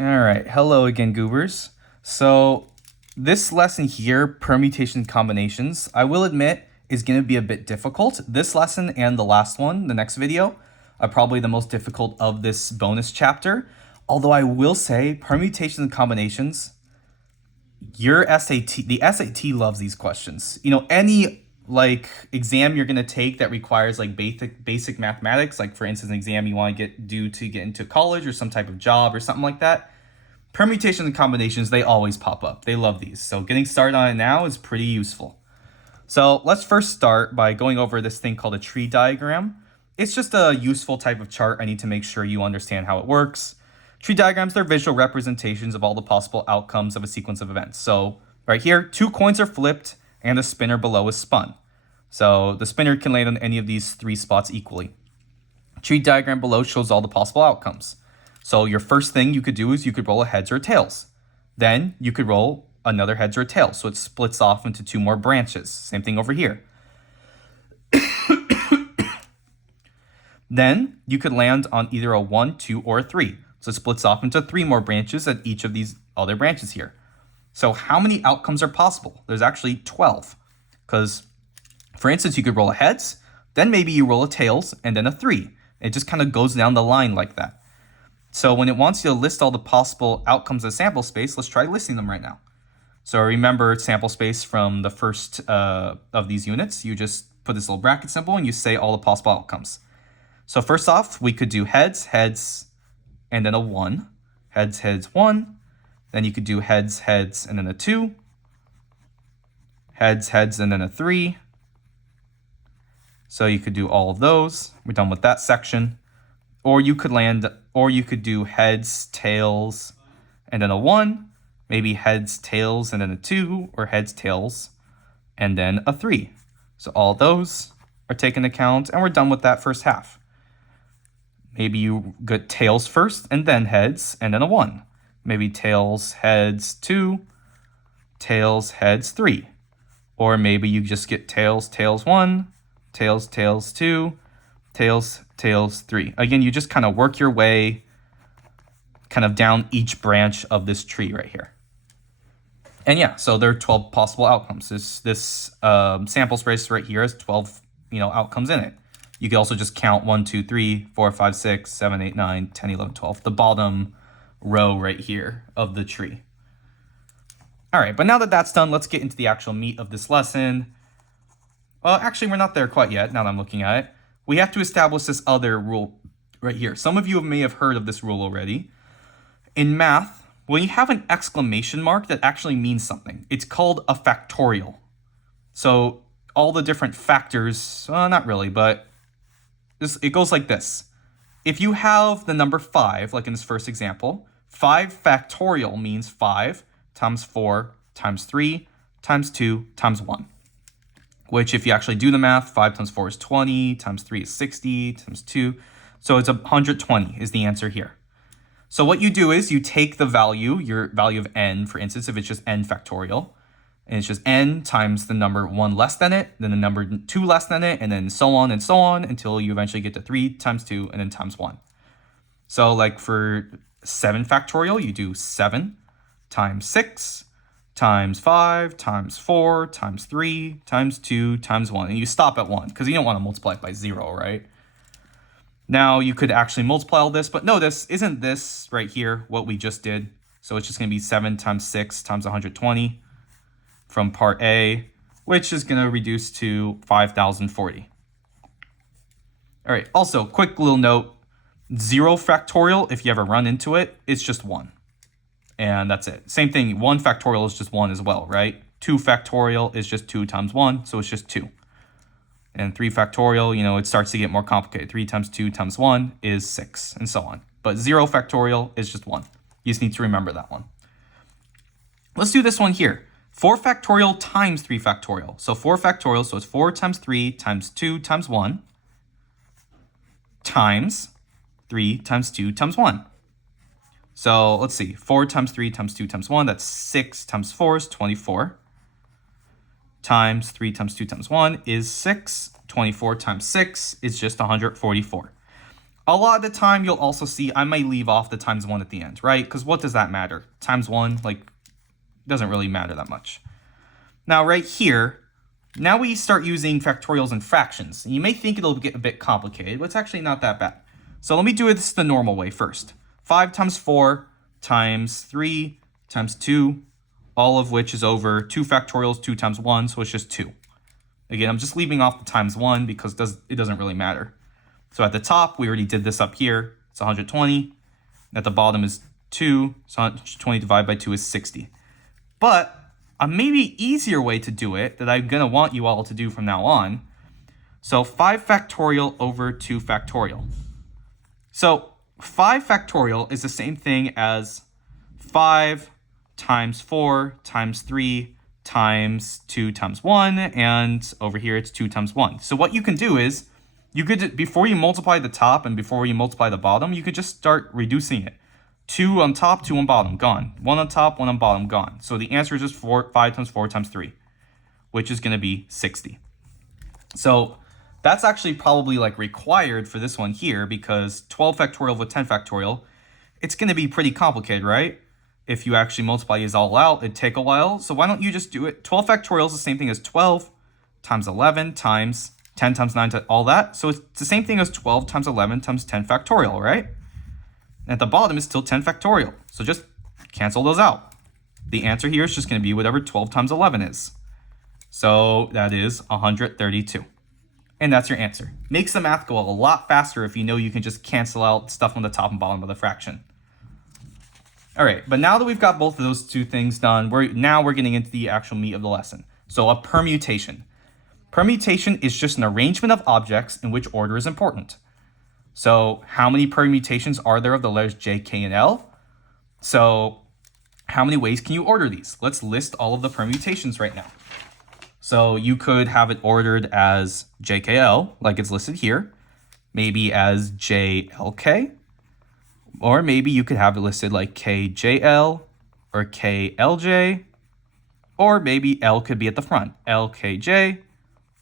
All right, hello again, goobers. So this lesson here, permutation combinations, I will admit is going to be a bit difficult. This lesson and the last one, the next video, are probably the most difficult of this bonus chapter. Although I will say permutations and combinations, your SAT, the SAT loves these questions. You know, any like exam you're going to take that requires like basic mathematics, like for instance, an exam you want to get into college or some type of job or something like that. Permutations and combinations, they always pop up. They love these. So getting started on it now is pretty useful. So let's first start by going over this thing called a tree diagram. It's just a useful type of chart. I need to make sure you understand how it works. Tree diagrams, they're visual representations of all the possible outcomes of a sequence of events. So right here, 2 coins are flipped and the spinner below is spun. So the spinner can land on any of these 3 spots equally. Tree diagram below shows all the possible outcomes. So your first thing you could do is you could roll a heads or tails. Then you could roll another heads or tails. So it splits off into 2 more branches. Same thing over here. Then you could land on either a 1, 2, or a 3. So it splits off into 3 more branches at each of these other branches here. So how many outcomes are possible? There's actually 12. Because, for instance, you could roll a heads, then maybe you roll a tails, and then a 3. It just kind of goes down the line like that. So when it wants you to list all the possible outcomes of sample space, let's try listing them right now. So remember sample space from the first of these units. You just put this little bracket symbol and you say all the possible outcomes. So first off, we could do heads, heads, and then a 1. Heads, heads, 1. Then you could do heads, heads, and then a 2. Heads, heads, and then a 3. So you could do all of those. We're done with that section. Or you could do heads, tails, and then a 1. Maybe heads, tails, and then a 2. Or heads, tails, and then a 3. So all those are taken into account, and we're done with that first half. Maybe you get tails first, and then heads, and then a 1. Maybe tails, heads, 2. Tails, heads, 3. Or maybe you just get tails, tails, 1. Tails, tails, 2. Tails, tails, 3. Again, you just kind of work your way kind of down each branch of this tree right here. And yeah, so there are 12 possible outcomes. This sample space right here has 12 outcomes in it. You can also just count 1, 2, 3, 4, 5, 6, 7, 8, 9, 10, 11, 12. The bottom row right here of the tree. All right, but now that that's done, let's get into the actual meat of this lesson. Well, actually, we're not there quite yet, now that I'm looking at it. We have to establish this other rule right here. Some of you may have heard of this rule already. In math, when you have an exclamation mark, that actually means something. It's called a factorial. So all the different factors, not really, but it goes like this. If you have the number 5, like in this first example, 5 factorial means 5 times 4 times 3 times 2 times 1. Which if you actually do the math, 5 times 4 is 20, times 3 is 60, times 2. So it's 120 is the answer here. So what you do is you take the value, your value of n, for instance, if it's just n factorial, and it's just n times the number 1 less than it, then the number 2 less than it, and then so on until you eventually get to 3 times 2 and then times 1. So like for 7 factorial, you do 7 times 6 times 5 times 4 times 3 times 2 times 1. And you stop at 1 because you don't want to multiply it by 0, right? Now you could actually multiply all this, but notice, isn't this right here what we just did? So it's just going to be 7 times 6 times 120 from part A, which is going to reduce to 5,040. All right, also, quick little note, 0 factorial, if you ever run into it, it's just 1. And that's it. Same thing, 1 factorial is just 1 as well, right? 2 factorial is just 2 times 1, so it's just 2. And 3 factorial, it starts to get more complicated. 3 times 2 times 1 is 6, and so on. But 0 factorial is just 1. You just need to remember that one. Let's do this one here. 4 factorial times 3 factorial. So 4 factorial, so it's 4 times 3 times 2 times 1 times 3 times 2 times 1. So let's see, 4 times 3 times 2 times 1, that's 6 times 4 is 24. Times 3 times 2 times 1 is 6. 24 times 6 is just 144. A lot of the time, you'll also see I might leave off the times 1 at the end, right? Because what does that matter? Times 1, like, doesn't really matter that much. Now, right here, now we start using factorials and fractions. You may think it'll get a bit complicated, but it's actually not that bad. So let me do this the normal way first. 5 times 4 times 3 times 2, all of which is over 2 factorials, 2 times 1, so it's just 2. Again, I'm just leaving off the times 1 because it doesn't really matter. So at the top, we already did this up here. It's 120. At the bottom is 2. So 120 divided by 2 is 60. But a maybe easier way to do it that I'm going to want you all to do from now on. So 5 factorial over 2 factorial. So 5 factorial is the same thing as 5 times 4 times 3 times 2 times 1. And over here, it's 2 times 1. So what you can do is, you could, before you multiply the top and before you multiply the bottom, you could just start reducing it. 2 on top, 2 on bottom, gone. 1 on top, 1 on bottom, gone. So the answer is just 5 times 4 times 3, which is going to be 60. So that's actually probably like required for this one here, because 12 factorial with 10 factorial, it's going to be pretty complicated, right? If you actually multiply these all out, it'd take a while. So why don't you just do it? 12 factorial is the same thing as 12 times 11 times 10 times 9 to all that. So it's the same thing as 12 times 11 times 10 factorial, right? And at the bottom is still 10 factorial. So just cancel those out. The answer here is just going to be whatever 12 times 11 is. So that is 132. And that's your answer. Makes the math go a lot faster if you know you can just cancel out stuff on the top and bottom of the fraction. All right, but now that we've got both of those two things done, we're getting into the actual meat of the lesson. So a permutation. Permutation is just an arrangement of objects in which order is important. So how many permutations are there of the letters J, K, and L? So how many ways can you order these? Let's list all of the permutations right now. So you could have it ordered as JKL, like it's listed here, maybe as JLK, or maybe you could have it listed like KJL or KLJ, or maybe L could be at the front, LKJ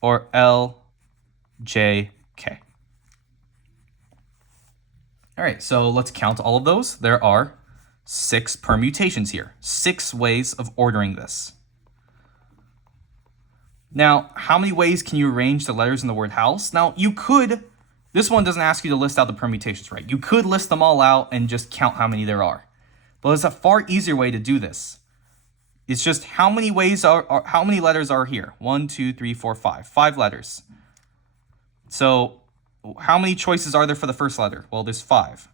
or LJK. All right, so let's count all of those. There are 6 permutations here, 6 ways of ordering this. Now, how many ways can you arrange the letters in the word house? Now, you could, this one doesn't ask you to list out the permutations, right? You could list them all out and just count how many there are. But there's a far easier way to do this. It's just how many ways how many letters are here? 1, 2, 3, 4, 5. 5 letters. So how many choices are there for the first letter? Well, there's 5.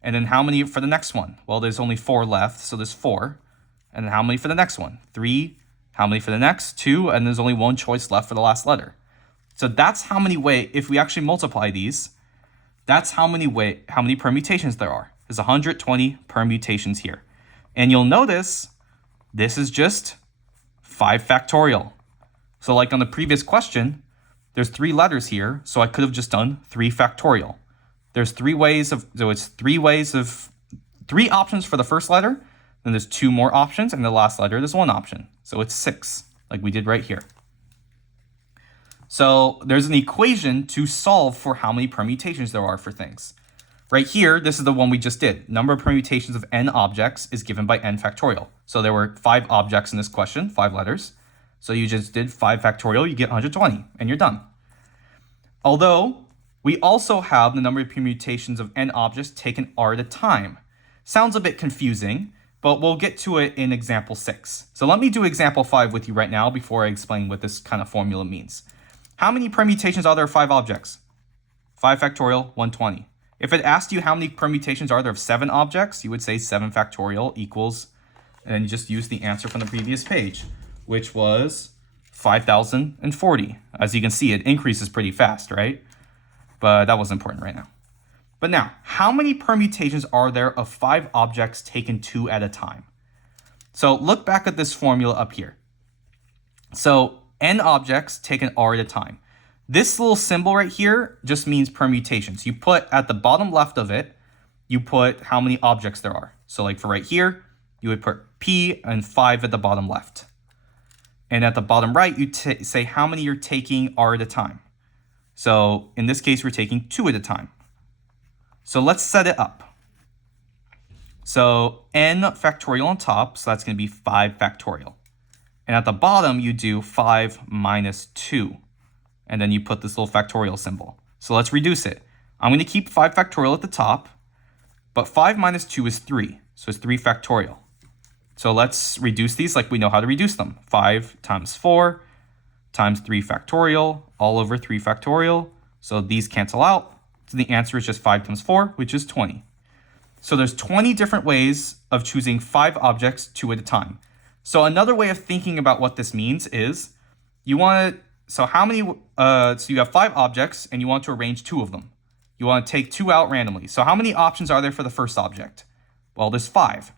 And then how many for the next one? Well, there's only 4 left, so there's 4. And then how many for the next one? 3. How many for the next? 2. And there's only 1 choice left for the last letter. So that's how many if we actually multiply these, that's how many permutations there are. There's 120 permutations here. And you'll notice this is just 5 factorial. So like on the previous question, there's 3 letters here, so I could have just done 3 factorial. There's 3 options for the first letter, then there's 2 more options, and the last letter, there's 1 option. So it's 6, like we did right here. So there's an equation to solve for how many permutations there are for things. Right here, this is the one we just did. Number of permutations of n objects is given by n factorial. So there were 5 objects in this question, 5 letters. So you just did 5 factorial, you get 120, and you're done. Although, we also have the number of permutations of n objects taken r at a time. Sounds a bit confusing, but we'll get to it in example 6. So let me do example 5 with you right now before I explain what this kind of formula means. How many permutations are there of 5 objects? 5 factorial, 120. If it asked you how many permutations are there of 7 objects, you would say 7 factorial equals, and just use the answer from the previous page, which was 5,040. As you can see, it increases pretty fast, right? But that wasn't important right now. But now, how many permutations are there of 5 objects taken 2 at a time? So look back at this formula up here. So n objects taken r at a time. This little symbol right here just means permutations. You put at the bottom left of it, you put how many objects there are. So like for right here, you would put P and 5 at the bottom left. And at the bottom right, you say how many you're taking r at a time. So in this case, we're taking 2 at a time. So let's set it up. So n factorial on top, so that's going to be 5 factorial. And at the bottom, you do 5 minus 2. And then you put this little factorial symbol. So let's reduce it. I'm going to keep 5 factorial at the top, but 5 minus 2 is 3. So it's 3 factorial. So let's reduce these like we know how to reduce them. 5 times 4 times 3 factorial, all over 3 factorial. So these cancel out. So the answer is just 5 times 4, which is 20. So there's 20 different ways of choosing 5 objects 2 at a time. So another way of thinking about what this means is you want to, so how many, so you have 5 objects and you want to arrange 2 of them. You want to take 2 out randomly. So how many options are there for the first object? Well, there's 5.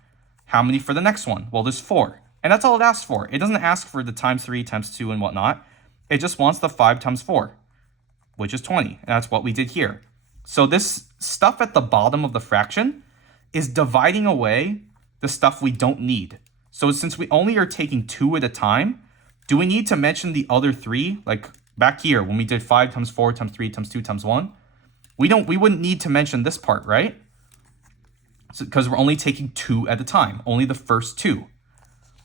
How many for the next one? Well, there's 4. And that's all it asks for. It doesn't ask for the times 3 times 2 and whatnot. It just wants the 5 times 4, which is 20. And that's what we did here. So this stuff at the bottom of the fraction is dividing away the stuff we don't need. So since we only are taking 2 at a time, do we need to mention the other 3? Like back here when we did 5 times 4 times 3 times 2 times 1, we wouldn't need to mention this part, right? Because we're only taking 2 at a time, only the first 2.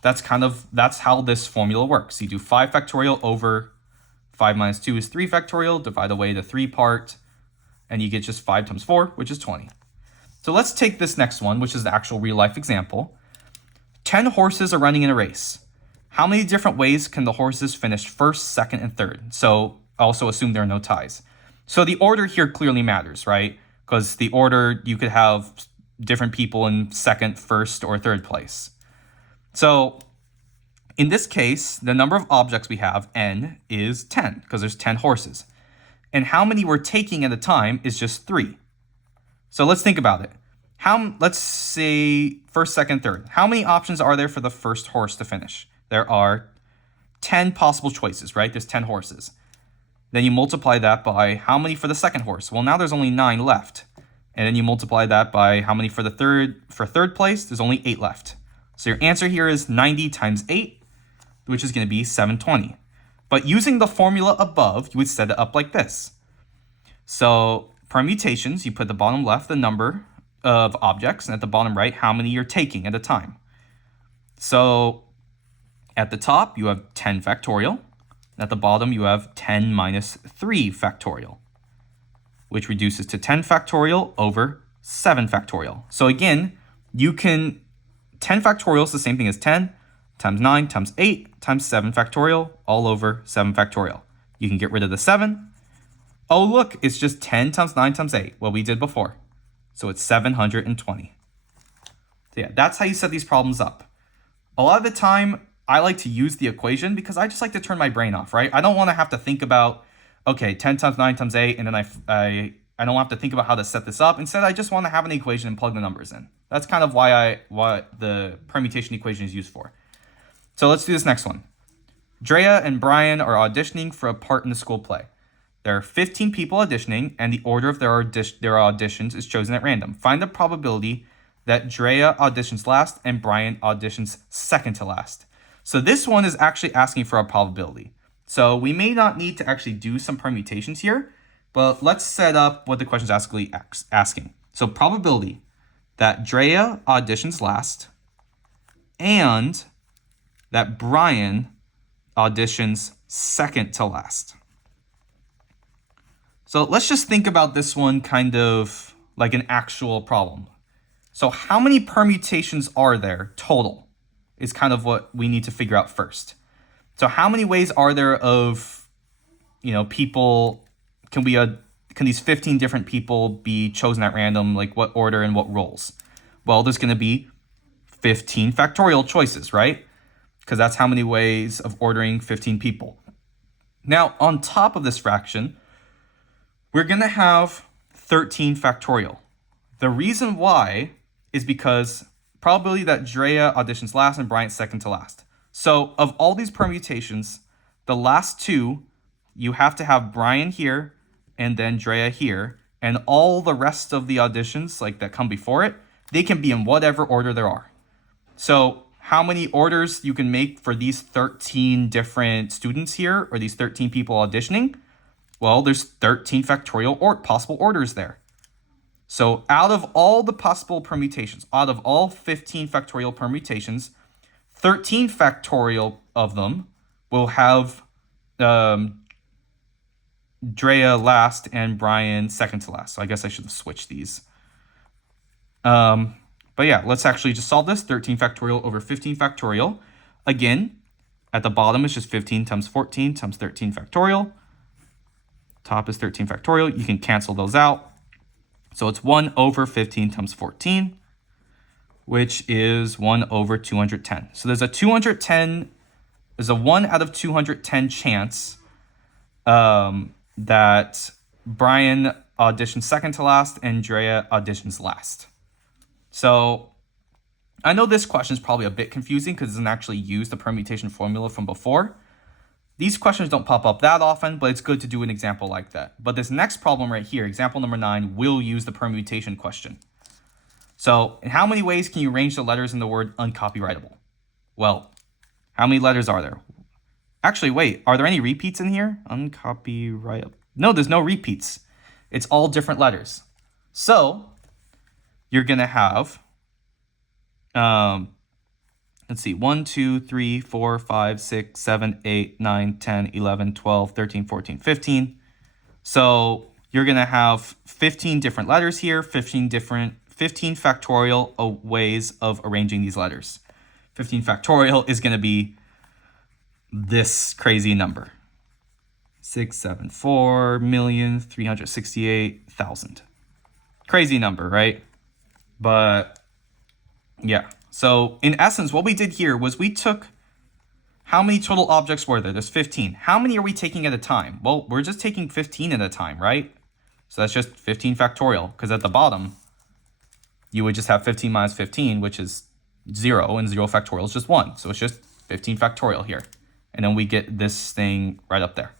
That's how this formula works. You do 5 factorial over 5 minus 2 is 3 factorial, divide away the 3 part, and you get just 5 times 4, which is 20. So let's take this next one, which is the actual real life example. 10 horses are running in a race. How many different ways can the horses finish first, second, and third? So also assume there are no ties. So the order here clearly matters, right? Because the order, you could have different people in second, first, or third place. So in this case, the number of objects we have, n, is 10, because there's 10 horses. And how many we're taking at a time is just 3. So let's think about it. Let's say first, second, third. How many options are there for the first horse to finish? There are 10 possible choices, right? There's 10 horses. Then you multiply that by how many for the second horse? Well, now there's only 9 left. And then you multiply that by how many for the third place? There's only 8 left. So your answer here is 90 times 8, which is going to be 720. But using the formula above, you would set it up like this. So permutations, you put the bottom left the number of objects, and at the bottom right, how many you're taking at a time. So at the top, you have 10 factorial. At the bottom, you have 10 minus 3 factorial, which reduces to 10 factorial over 7 factorial. So again, 10 factorial is the same thing as 10 times 9 times 8 times 7 factorial, all over 7 factorial. You can get rid of the 7. Oh, look, it's just 10 times 9 times 8, what we did before. So it's 720. So yeah, that's how you set these problems up. A lot of the time, I like to use the equation because I just like to turn my brain off, right? I don't want to have to think about, okay, 10 times 9 times 8, and then I don't have to think about how to set this up. Instead, I just want to have an equation and plug the numbers in. That's kind of what the permutation equation is used for. So let's do this next one. Drea and Brian are auditioning for a part in the school play. There are 15 people auditioning, and the order of their auditions is chosen at random. Find the probability that Drea auditions last and Brian auditions second to last. So this one is actually asking for a probability. So we may not need to actually do some permutations here, but let's set up what the question is actually asking. So probability that Drea auditions last and that Brian auditions second to last. So let's just think about this one kind of like an actual problem. So how many permutations are there total is kind of what we need to figure out first. So how many ways are there of, people, can these 15 different people be chosen at random, like what order and what roles? Well, there's going to be 15 factorial choices, right? Because that's how many ways of ordering 15 people. Now, on top of this fraction, we're going to have 13 factorial. The reason why is because probability that Drea auditions last and Brian second to last. So of all these permutations, the last 2, you have to have Brian here and then Drea here. And all the rest of the auditions like that come before it, they can be in whatever order there are. So how many orders you can make for these 13 different students here, or these 13 people auditioning? Well, there's 13 factorial or possible orders there. So out of all the possible permutations, out of all 15 factorial permutations, 13 factorial of them will have Drea last and Brian second to last. So I guess I should have switched these. But yeah, let's actually just solve this. 13 factorial over 15 factorial. Again, at the bottom is just 15 times 14 times 13 factorial. Top is 13 factorial. You can cancel those out. So it's 1 over 15 times 14, which is 1 over 210. So there's a 1 out of 210 chance that Brian auditions second to last and Drea auditions last. So I know this question is probably a bit confusing because it doesn't actually use the permutation formula from before. These questions don't pop up that often, but it's good to do an example like that. But this next problem right here, example number 9, will use the permutation question. So in how many ways can you arrange the letters in the word uncopyrightable? Well, how many letters are there? Actually, wait, are there any repeats in here? Uncopyrightable. No, there's no repeats. It's all different letters. So you're going to have, let's see, 1, 2, 3, 4, 5, 6, 7, 8, 9, 10, 11, 12, 13, 14, 15. So you're going to have 15 different letters here, 15 factorial ways of arranging these letters. 15 factorial is going to be this crazy number. 674,368,000. Crazy number, right? But yeah. So in essence, what we did here was we took, how many total objects were there? There's 15. How many are we taking at a time? Well, we're just taking 15 at a time, right? So that's just 15 factorial, because at the bottom, you would just have 15 minus 15, which is 0, and 0 factorial is just 1. So it's just 15 factorial here. And then we get this thing right up there.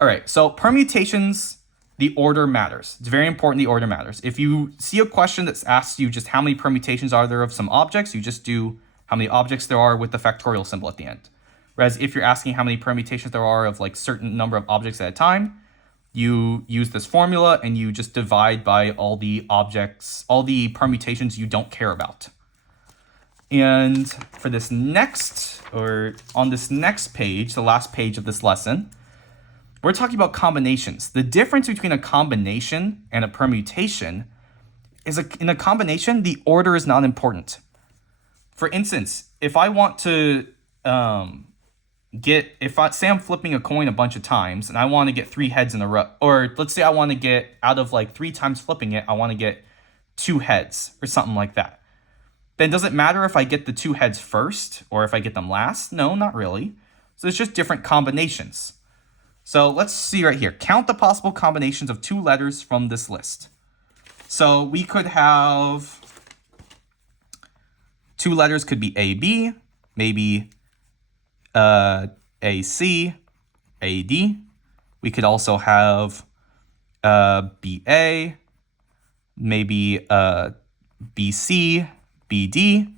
All right, so permutations, the order matters. It's very important the order matters. If you see a question that asks you just how many permutations are there of some objects, you just do how many objects there are with the factorial symbol at the end. Whereas if you're asking how many permutations there are of like certain number of objects at a time, you use this formula and you just divide by all the objects, all the permutations you don't care about. And for this next, or on this next page, the last page of this lesson, we're talking about combinations. The difference between a combination and a permutation is in a combination, the order is not important. For instance, if I want to say I'm flipping a coin a bunch of times and I want to get 3 heads in a row, or let's say I want to get, out of like 3 times flipping it, I want to get 2 heads or something like that. Then does it matter if I get the 2 heads first or if I get them last? No, not really. So it's just different combinations. So let's see right here. Count the possible combinations of 2 letters from this list. So we could have 2 letters could be AB, maybe AC, AD. We could also have BA, maybe BC, BD,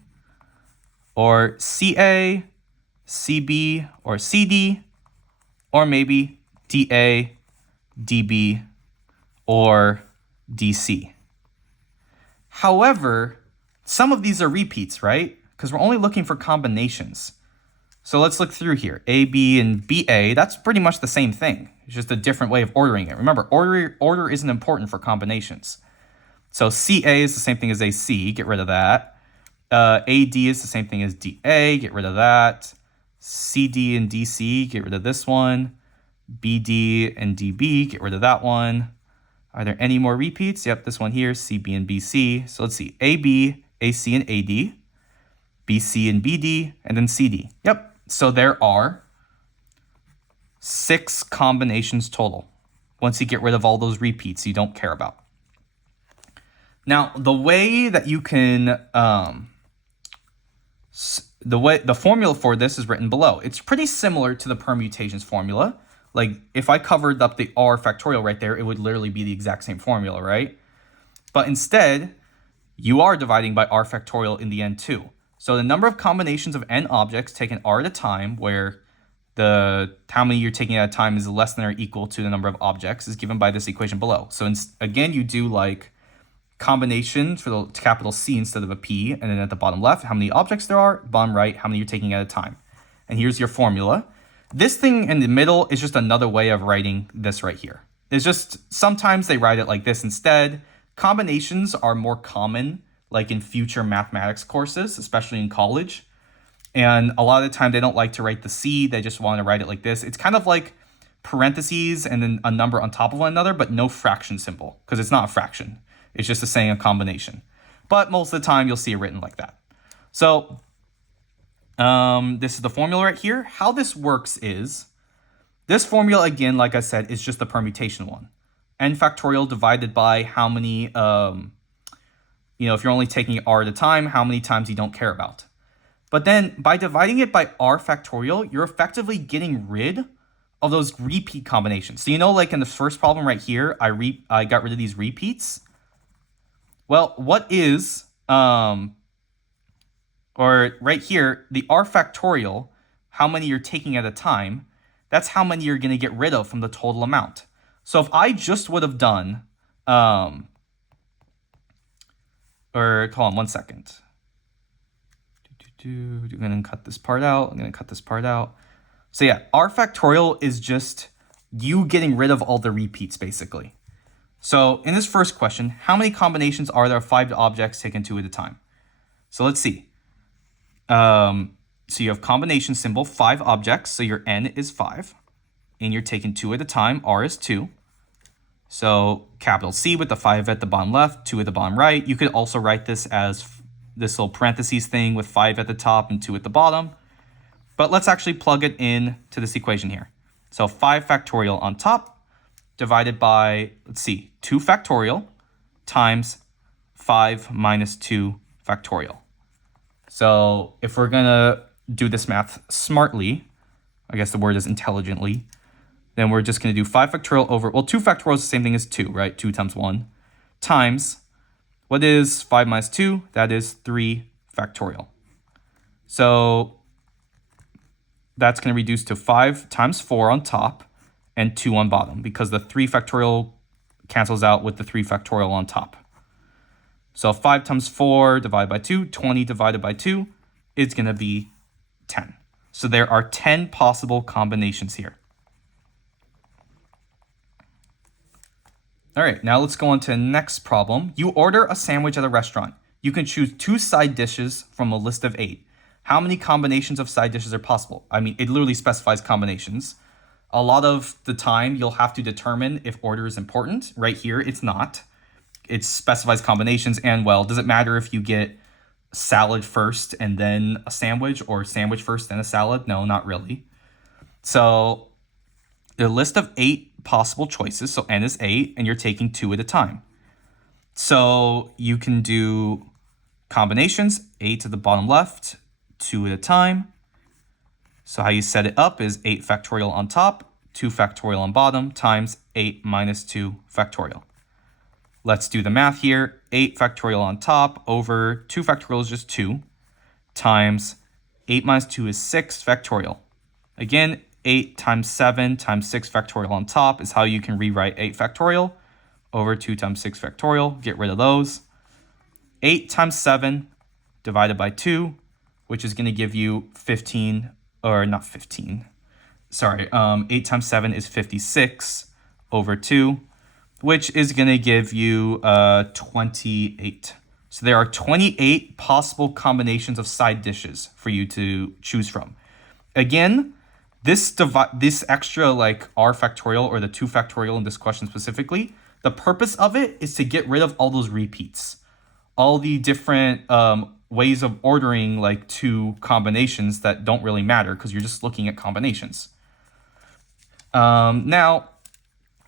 or CA, CB, or CD, or maybe DA, DB, or DC. However, some of these are repeats, right? Because we're only looking for combinations. So let's look through here. A, B, and BA, that's pretty much the same thing. It's just a different way of ordering it. Remember, order isn't important for combinations. So CA is the same thing as AC, get rid of that. AD is the same thing as DA, get rid of that. CD and DC, get rid of this one. BD and DB, get rid of that one. Are there any more repeats? Yep, this one here, CB and BC. So let's see, AB, AC, and AD, BC and BD, and then CD. Yep, so there are 6 combinations total once you get rid of all those repeats you don't care about. Now, the way that you can, the formula for this is written below. It's pretty similar to the permutations formula. Like, if I covered up the R factorial right there, it would literally be the exact same formula, right? But instead, you are dividing by R factorial in the end too. So the number of combinations of n objects taken R at a time, where how many you're taking at a time is less than or equal to the number of objects is given by this equation below. So again, you do like combination for the capital C instead of a P, and then at the bottom left, how many objects there are, bottom right, how many you're taking at a time. And here's your formula. This thing in the middle is just another way of writing this right here. It's just, sometimes they write it like this instead. Combinations are more common, like in future mathematics courses, especially in college. And a lot of the time they don't like to write the C, they just want to write it like this. It's kind of like parentheses and then a number on top of one another, but no fraction symbol, because it's not a fraction. It's just saying a combination. But most of the time you'll see it written like that. So this is the formula right here. How this works is, this formula, again, like I said, is just the permutation one. N factorial divided by how many, if you're only taking R at a time, how many times you don't care about. But then by dividing it by R factorial, you're effectively getting rid of those repeat combinations. So like in the first problem right here, I got rid of these repeats. Well, what is, or right here, the R factorial, how many you're taking at a time, that's how many you're going to get rid of from the total amount. So if I just would have done, or hold on 1 second. I'm going to cut this part out. I'm going to cut this part out. So yeah, R factorial is just you getting rid of all the repeats, basically. So in this first question, how many combinations are there of 5 objects taken 2 at a time? So let's see. So you have combination symbol, 5 objects. So your N is 5. And you're taking 2 at a time. R is 2. So capital C with the 5 at the bottom left, 2 at the bottom right. You could also write this as this little parentheses thing with 5 at the top and 2 at the bottom. But let's actually plug it in to this equation here. So 5 factorial on top divided by, let's see, 2 factorial times 5 minus 2 factorial. So if we're going to do this math smartly, I guess the word is intelligently, then we're just going to do 5 factorial over, well, 2 factorial is the same thing as 2, right? 2 times 1 times, what is 5 minus 2? That is 3 factorial. So that's going to reduce to 5 times 4 on top and 2 on bottom, because the 3 factorial cancels out with the 3 factorial on top. So 5 times 4 divided by 2, 20 divided by 2 is going to be 10. So there are 10 possible combinations here. All right, now let's go on to the next problem. You order a sandwich at a restaurant. You can choose 2 side dishes from a list of 8. How many combinations of side dishes are possible? I mean, it literally specifies combinations. A lot of the time, you'll have to determine if order is important. Right here, it's not. It specifies combinations, and well, does it matter if you get salad first and then a sandwich, or sandwich first then a salad? No, not really. So the list of 8 possible choices, so N is 8, and you're taking 2 at a time. So you can do combinations, 8 to the bottom left, 2 at a time. So how you set it up is 8 factorial on top, 2 factorial on bottom, times 8 minus 2 factorial. Let's do the math here. 8 factorial on top over 2 factorial is just 2, times 8 minus 2 is 6 factorial. Again, 8 times 7 times 6 factorial on top is how you can rewrite 8 factorial over 2 times 6 factorial. Get rid of those. 8 times 7 divided by 2, which is going to give you 15, or not 15. Sorry, 8 times 7 is 56 over 2, which is going to give you 28. So there are 28 possible combinations of side dishes for you to choose from. Again, this extra like R factorial, or the 2 factorial in this question specifically, the purpose of it is to get rid of all those repeats, all the different ways of ordering like 2 combinations that don't really matter because you're just looking at combinations. Now,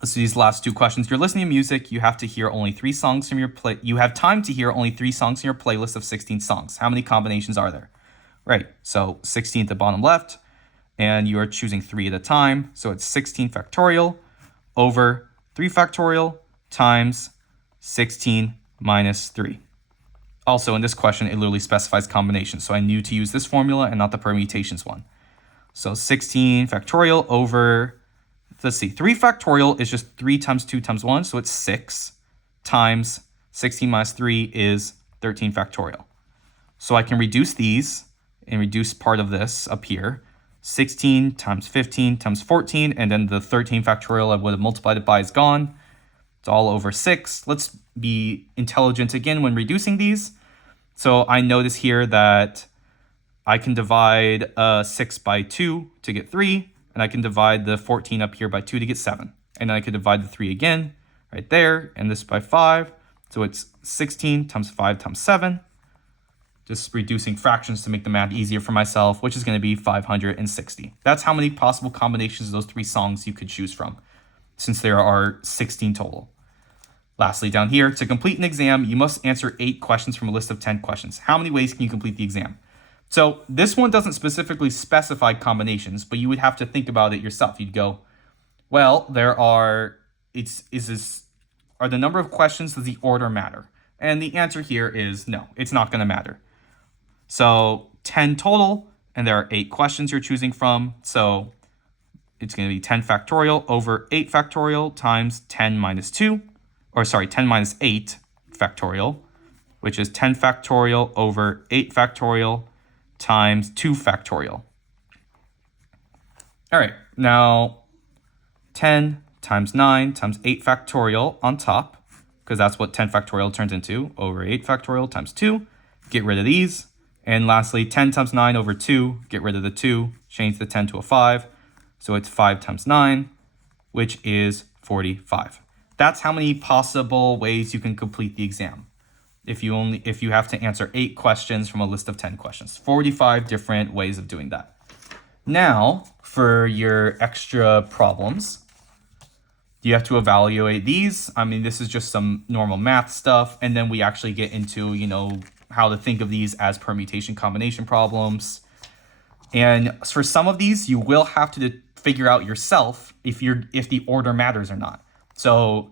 let's do these last 2 questions. You're listening to music. You have to hear only 3 songs from your You have time to hear only 3 songs in your playlist of 16 songs. How many combinations are there? Right. So 16 at the bottom left. And you are choosing 3 at a time. So it's 16 factorial over 3 factorial times 16 minus 3. Also, in this question, it literally specifies combinations. So I knew to use this formula and not the permutations one. So 16 factorial over, let's see, 3 factorial is just 3 times 2 times 1, so it's 6 times 16 minus 3 is 13 factorial. So I can reduce these and reduce part of this up here. 16 times 15 times 14, and then the 13 factorial I would have multiplied it by is gone. It's all over 6. Let's be intelligent again when reducing these. So I notice here that I can divide 6 by 2 to get 3, and I can divide the 14 up here by 2 to get 7. And then I could divide the 3 again right there, and this by 5. So it's 16 times 5 times 7. Just reducing fractions to make the math easier for myself, which is going to be 560. That's how many possible combinations of those 3 songs you could choose from, since there are 16 total. Lastly, down here, to complete an exam, you must answer 8 questions from a list of 10 questions. How many ways can you complete the exam? So this one doesn't specifically specify combinations, but you would have to think about it yourself. You'd go, well, are the number of questions, does the order matter? And the answer here is no, it's not going to matter. So 10 total, and there are 8 questions you're choosing from. So it's going to be 10 factorial over 8 factorial times 10 minus 2, or sorry, 10 minus 8 factorial, which is 10 factorial over 8 factorial times 2 factorial. All right, now 10 times 9 times 8 factorial on top, because that's what 10 factorial turns into, over 8 factorial times 2. Get rid of these. And lastly, 10 times 9 over 2, get rid of the 2, change the 10 to a 5. So it's 5 times 9, which is 45. That's how many possible ways you can complete the exam. If you have to answer 8 questions from a list of 10 questions. 45 different ways of doing that. Now, for your extra problems, you have to evaluate these. I mean, this is just some normal math stuff, and then we actually get into, how to think of these as permutation combination problems. And for some of these, you will have to figure out yourself if the order matters or not. So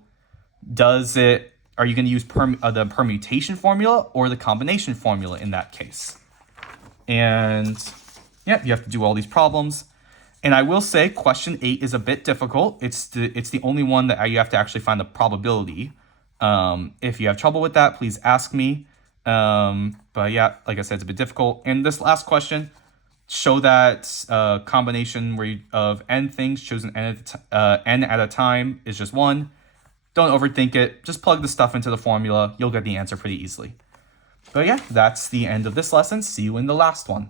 are you going to use the permutation formula or the combination formula in that case? And yeah, you have to do all these problems. And I will say question 8 is a bit difficult. It's the only one that you have to actually find the probability. If you have trouble with that, please ask me. But yeah, like I said, it's a bit difficult. And this last question, show that combination of n things chosen n at a time is just 1. Don't overthink it. Just plug the stuff into the formula. You'll get the answer pretty easily. But yeah, that's the end of this lesson. See you in the last one.